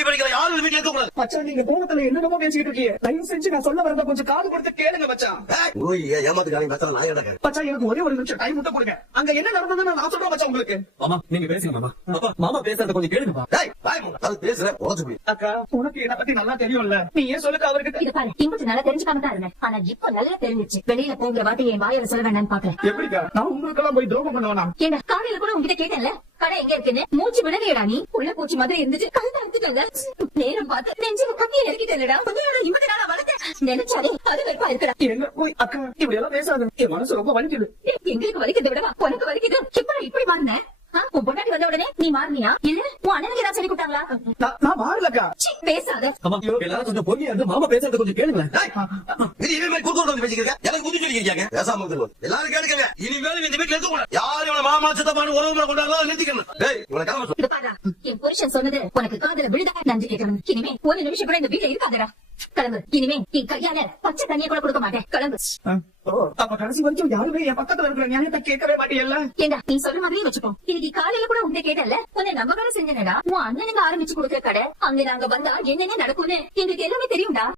முடிவு பண்ணிக்கலாம். யாரும் வீட்டுல இருக்க கூடாது. மச்சான் நீங்க கோபத்துல என்னென்னமோ பேசிட்டு இருக்கீங்க. தயவு செஞ்சு நான் சொல்ல வரத கொஞ்சம் காது கொடுத்து கேளுங்க மச்சான். ஏமாத்துக்காரங்க பேசல நான் ஏடா மச்சான் எனக்கு ஒரே ஒரு நிமிஷம் டைம் மட்டும் கொடுங்க. அங்க என்ன நடந்ததுன்னு நான் சொல்றேன் மச்சான் உங்களுக்கு. மாமா நீங்க பேசுங்க மாமா. அப்பா மாமா பேசுறத கொஞ்சம் கேளுங்கப்பா. டேய் பாய் மூடு. அது பேசுற உடைச்சு போய். அக்கா உனக்கு என்ன பத்தி நல்லா தெரியும்ல. நீ ஏன் சொல்லுங்க அவர்கிட்ட. இது பாரு இங்க நல்லா தெரிஞ்சுக்காம தான் இருந்தேன். ஆனா இப்ப நல்லா தெரிஞ்சிச்சு. வெளியில போங்கிற வார்த்தையை என் வாயால சொல்ல வேண்டாம்னு பாக்குறேன். எப்படிக்கா நான் உங்களுக்கெல்லாம் போய் துரோகம் பண்ணுவேனா? ஏண்டா காலையில கூட உங்ககிட்ட கேட்டேன்ல கடை எங்க இருக்குன்னு. மூச்சு விடலையடா நீ. உள்ள பூச்சி மாதிரி இருந்துச்சு. கழுத்தை அறுத்துட்டாங்க. நேரம் பார்த்து நெஞ்சில கத்தியை நெருக்கிட்டேன்டா. இம்பது நாளா வளர்த்தேன் நினைச்சாலே அது வெறுப்பா இருக்குடா. எங்க போய் அக்கா இப்படி எல்லாம் பேசாத. என் மனசு ரொம்ப வலிக்குது. எங்களுக்கு வலிக்கிறத விடவா உனக்கு வலிக்குது. இப்படி மாறின உன் பொண்டாட்டி வந்த உடனே நீ மாறினியா இல்ல உன் அண்ணனுக்கு ஏதாவது சொல்லி கொடுத்தாங்களா? நான் மாறலக்கா. பேசாத. அம்மா எல்லாரும் கொஞ்சம் பொறுமையா இருந்து மாமா பேசுறத கொஞ்சம் கேளுங்க. இது இனிமேல் கூட்டு பேசிக்கிறீங்க. எனக்கு புத்தி சொல்லிக்கிறீங்க. பேசாம இருந்துருவோம். எல்லாரும் கேட்டுக்கங்க. இனிமேல் இந்த வீட்டுல இருக்க கூடாது. யாரும் இவனை மாமா சித்தப்பான்னு உறவுமுறை கொண்டாடுறதோ நிறுத்திக்கணும். டேய் இவனை கிளம்ப சொல்லு. இது பாருடா என் புருஷன் சொன்னது உனக்கு காதுல விழுதா நன்றி கேட்கணும். இனிமே ஒரு நிமிஷம் கூட இந்த வீட்டுல இருக்காதடா. கிளம்பு. இனிமே என் கையால பச்சை தண்ணியை கூட கொடுக்க மாட்டேன். கிளம்பு. அப்ப கடைசி வரைக்கும் யாருமே என் பக்கத்துல இருக்கிற நியாயத்தை கேட்கவே மாட்டீங்கல்ல. ஏண்டா நீ சொல்ற மாதிரியே வச்சுக்கோ. இன்னைக்கு காலையில கூட உன்கிட்ட கேட்டல உன்னை நம்ப வேற செஞ்சனடா. உன் அண்ணனுக்கு ஆரம்பிச்சு கொடுக்குற கடை அங்க நாங்க வந்தா என்னென்ன நடக்கும்னு எங்களுக்கு எல்லாமே தெரியும்டா.